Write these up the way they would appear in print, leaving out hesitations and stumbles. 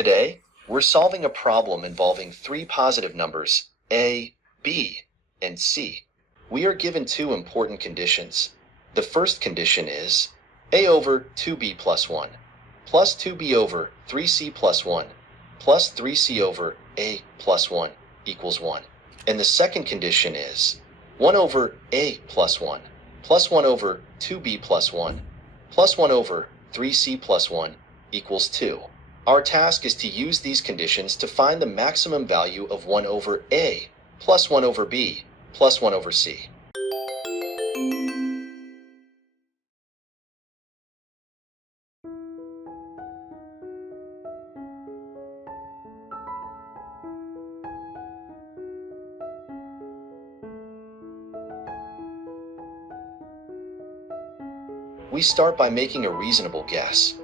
Today, we're solving a problem involving three positive numbers, a, b, and c. We are given two important conditions. The first condition is a over 2b plus 1 plus 2b over 3c plus 1 plus 3c over a plus 1 equals 1. And the second condition is 1 over a plus 1 plus 1 over 2b plus 1 plus 1 over 3c plus 1 equals 2. Our task is to use these conditions to find the maximum value of 1 over a plus 1 over b plus 1 over c. We start by making a reasonable guess.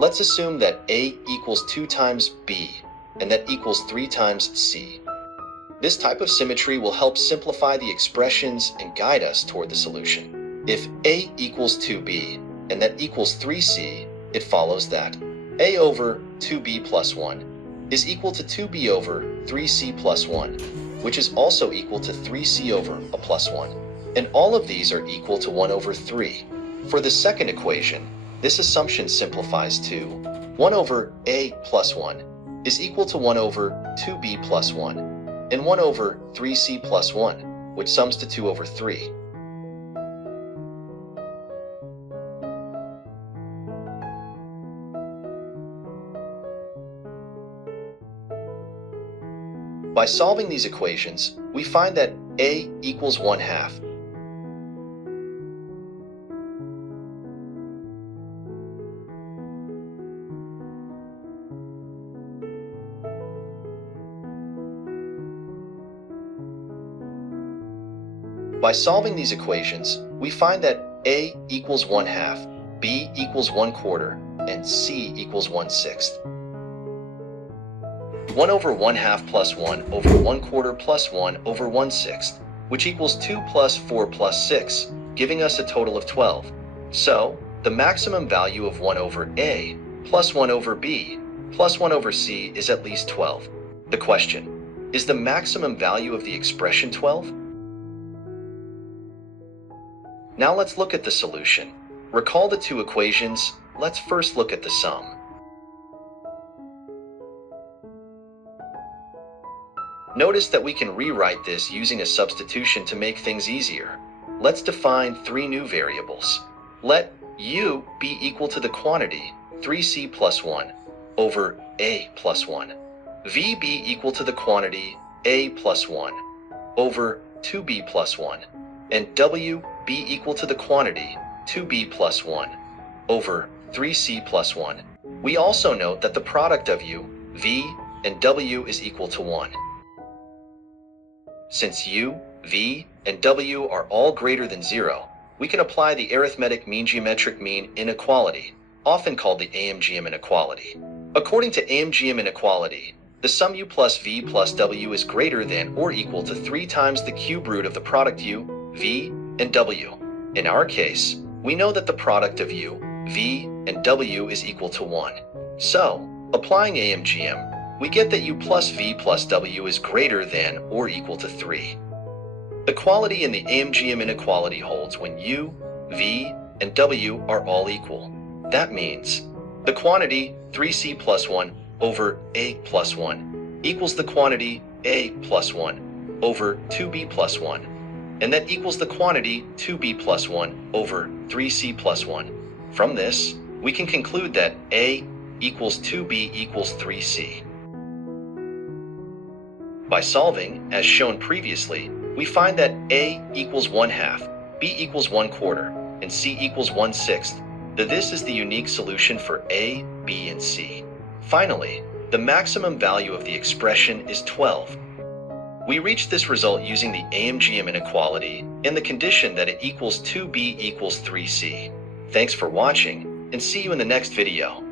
Let's assume that a equals 2 times b and that equals 3 times c. This type of symmetry will help simplify the expressions and guide us toward the solution. If a equals 2b and that equals 3c, it follows that a over 2b plus 1 is equal to 2b over 3c plus 1, which is also equal to 3c over a plus 1. And all of these are equal to 1 over 3. For the second equation, this assumption simplifies to 1 over a plus 1 is equal to 1 over 2b plus 1 and 1 over 3c plus 1, which sums to 2 over 3. By solving these equations, we find that a equals 1/2. By solving these equations, we find that a equals 1/2, b equals 1/4, and c equals 1/6. 1 over 1/2 plus 1 over 1/4 plus 1 over 1/6, which equals 2 plus 4 plus 6, giving us a total of 12. So, the maximum value of 1 over a plus 1 over b plus 1 over c is at least 12. The question, is the maximum value of the expression 12? Now let's look at the solution. Recall the two equations. Let's first look at the sum. Notice that we can rewrite this using a substitution to make things easier. Let's define three new variables. Let u be equal to the quantity 3c plus 1 over a plus 1. V be equal to the quantity a plus 1 over 2b plus 1. And w be equal to the quantity 2b plus 1 over 3c plus 1. We also note that the product of u, v, and w is equal to 1. Since u, v, and w are all greater than 0, we can apply the Arithmetic Mean-Geometric Mean inequality, often called the AMGM inequality. According to AMGM inequality, the sum u plus v plus w is greater than or equal to 3 times the cube root of the product u, v, and w. In our case, we know that the product of u, v, and w is equal to 1. So, applying AMGM, we get that u plus v plus w is greater than or equal to 3. Equality in the AMGM inequality holds when u, v, and w are all equal. That means the quantity 3c plus 1 over a plus 1 equals the quantity a plus 1 over 2b plus 1. And that equals the quantity 2b plus 1 over 3c plus 1. From this, we can conclude that a equals 2b equals 3c. By solving, as shown previously, we find that a equals 1/2, b equals 1/4, and c equals 1/6. This is the unique solution for a, b, and c. Finally, the maximum value of the expression is 12. We reach this result using the AMGM inequality and the condition that it equals 2b equals 3c. Thanks for watching, and see you in the next video.